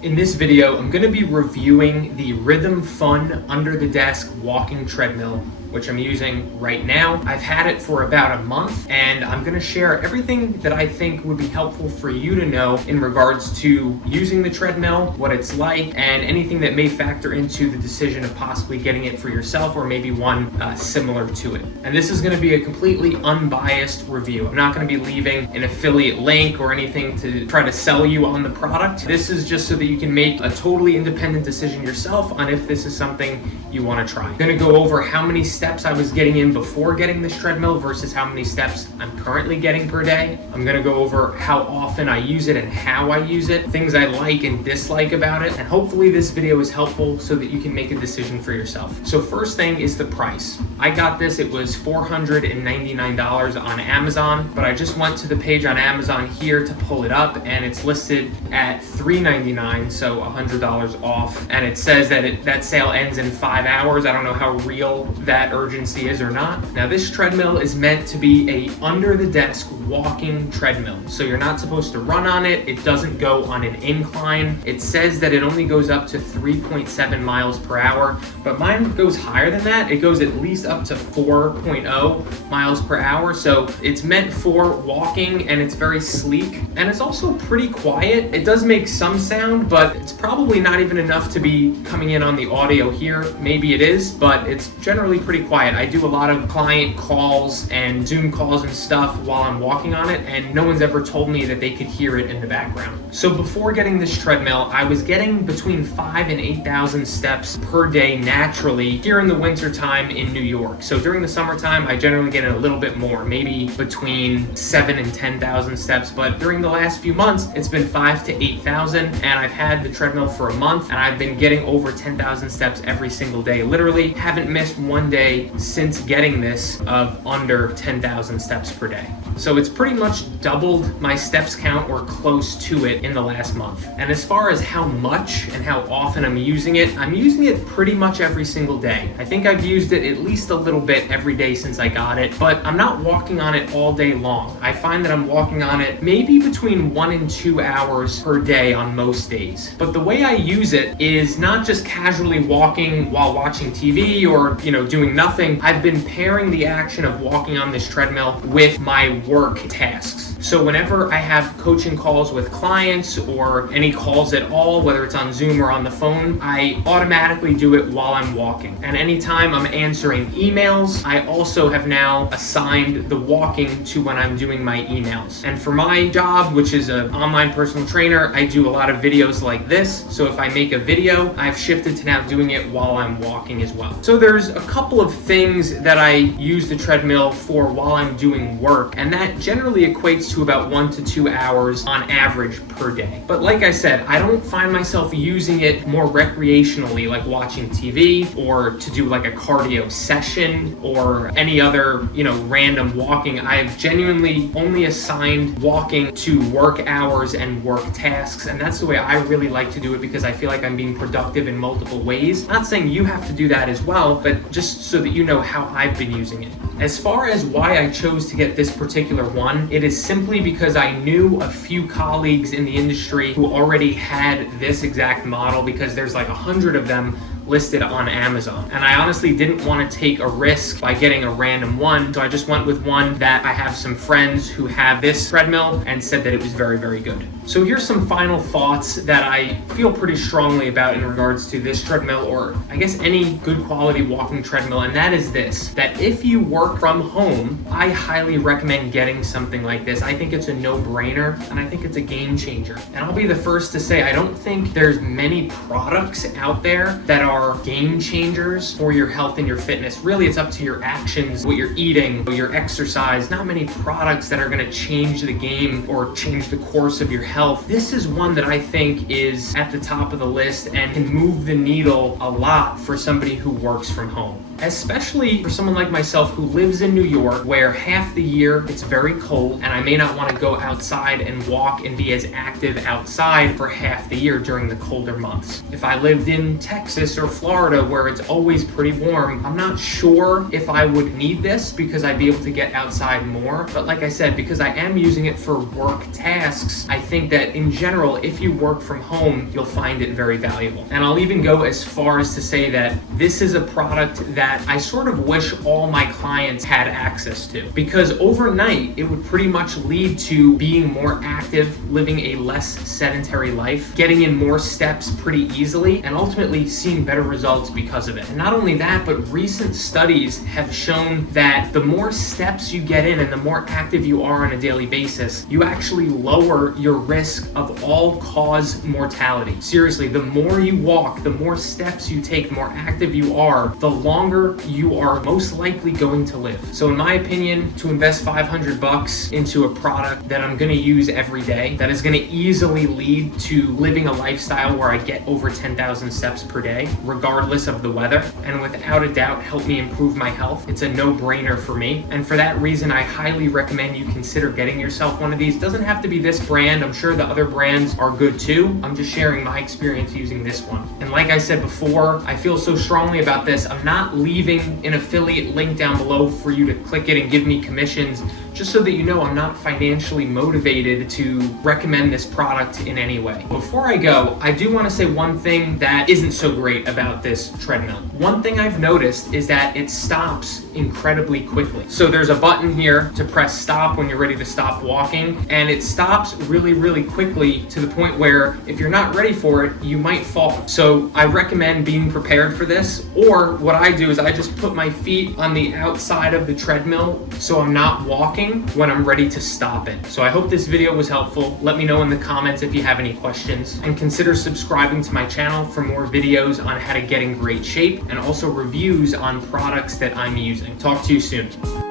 In this video, I'm going to be reviewing the Rhythm Fun Under the Desk Walking Treadmill, which I'm using right now. I've had it for about a month, and I'm going to share everything that I think would be helpful for you to know in regards to using the treadmill, what it's like, and anything that may factor into the decision of possibly getting it for yourself or maybe one similar to it. And this is going to be a completely unbiased review. I'm not going to be leaving an affiliate link or anything to try to sell you on the product. This is just so that you can make a totally independent decision yourself on if this is something you want to try. I'm going to go over how many steps I was getting in before getting this treadmill versus how many steps I'm currently getting per day. I'm going to go over how often I use it and how I use it, things I like and dislike about it, and hopefully this video is helpful so that you can make a decision for yourself. So first thing is the price. I got this, it was $499 on Amazon, but I just went to the page on Amazon here to pull it up and it's listed at $399, so $100 off, and it says that that sale ends in 5 hours. I don't know how real that urgency is or not. Now this treadmill is meant to be a under the desk walking treadmill. So you're not supposed to run on it. It doesn't go on an incline. It says that it only goes up to 3.7 miles per hour, but mine goes higher than that. It goes at least up to 4.0 miles per hour. So it's meant for walking and it's very sleek and it's also pretty quiet. It does make some sound, but it's probably not even enough to be coming in on the audio here. Maybe it is, but it's generally pretty quiet. I do a lot of client calls and Zoom calls and stuff while I'm walking on it, and no one's ever told me that they could hear it in the background. So before getting this treadmill, I was getting between 5,000 and 8,000 steps per day naturally here in the winter time in New York. So during the summertime, I generally get in a little bit more, maybe between 7,000 and 10,000 steps. But during the last few months, it's been 5,000 to 8,000, and I've had the treadmill for a month, and I've been getting over 10,000 steps every single day. Literally haven't missed one day since getting this of under 10,000 steps per day. So it's pretty much doubled my steps count or close to it in the last month. And as far as how much and how often I'm using it pretty much every single day. I think I've used it at least a little bit every day since I got it, but I'm not walking on it all day long. I find that I'm walking on it maybe between 1 and 2 hours per day on most days. But the way I use it is not just casually walking while watching TV or, doing nothing. I've been pairing the action of walking on this treadmill with my work tasks. So whenever I have coaching calls with clients or any calls at all, whether it's on Zoom or on the phone, I automatically do it while I'm walking. And anytime I'm answering emails, I also have now assigned the walking to when I'm doing my emails. And for my job, which is an online personal trainer, I do a lot of videos like this. So if I make a video, I've shifted to now doing it while I'm walking as well. So there's a couple of things that I use the treadmill for while I'm doing work, and that generally equates to about 1 to 2 hours on average per day. But like I said, I don't find myself using it more recreationally, like watching TV or to do like a cardio session or any other, random walking. I've genuinely only assigned walking to work hours and work tasks, and that's the way I really like to do it because I feel like I'm being productive in multiple ways. Not saying you have to do that as well, but just so that you know how I've been using it. As far as why I chose to get this particular one, it is simply because I knew a few colleagues in the industry who already had this exact model, because there's like 100 of them listed on Amazon. And I honestly didn't want to take a risk by getting a random one, so I just went with one that I have some friends who have this treadmill and said that it was very, very good. So here's some final thoughts that I feel pretty strongly about in regards to this treadmill, or I guess any good quality walking treadmill, and that is this: that if you work from home, I highly recommend getting something like this. I think it's a no-brainer, and I think it's a game changer. And I'll be the first to say, I don't think there's many products out there that are game changers for your health and your fitness. Really, it's up to your actions, what you're eating, your exercise. Not many products that are going to change the game or change the course of your health. This is one that I think is at the top of the list and can move the needle a lot for somebody who works from home. especially for someone like myself who lives in New York, where half the year it's very cold and I may not want to go outside and walk and be as active outside for half the year during the colder months. If I lived in Texas or Florida where it's always pretty warm, I'm not sure if I would need this because I'd be able to get outside more. But like I said, because I am using it for work tasks, I think that in general, if you work from home, you'll find it very valuable. And I'll even go as far as to say that this is a product that I sort of wish all my clients had access to, because overnight it would pretty much lead to being more active, living a less sedentary life, getting in more steps pretty easily, and ultimately seeing better results because of it. And not only that, but recent studies have shown that the more steps you get in and the more active you are on a daily basis, you actually lower your risk of all-cause mortality. Seriously, the more you walk, the more steps you take, the more active you are, the longer you are most likely going to live. So in my opinion, to invest $500 into a product that I'm going to use every day, that is going to easily lead to living a lifestyle where I get over 10,000 steps per day, regardless of the weather, and without a doubt help me improve my health, it's a no-brainer for me. And for that reason, I highly recommend you consider getting yourself one of these. It doesn't have to be this brand. I'm sure the other brands are good too. I'm just sharing my experience using this one. And like I said before, I feel so strongly about this. I'm not leaving an affiliate link down below for you to click it and give me commissions, just so that you know I'm not financially motivated to recommend this product in any way. Before I go, I do want to say one thing that isn't so great about this treadmill. One thing I've noticed is that it stops incredibly quickly. So there's a button here to press stop when you're ready to stop walking, and it stops really, really quickly to the point where if you're not ready for it, you might fall. So I recommend being prepared for this, or what I do is I just put my feet on the outside of the treadmill so I'm not walking when I'm ready to stop it. So I hope this video was helpful. Let me know in the comments if you have any questions, and consider subscribing to my channel for more videos on how to get in great shape and also reviews on products that I'm using. Talk to you soon.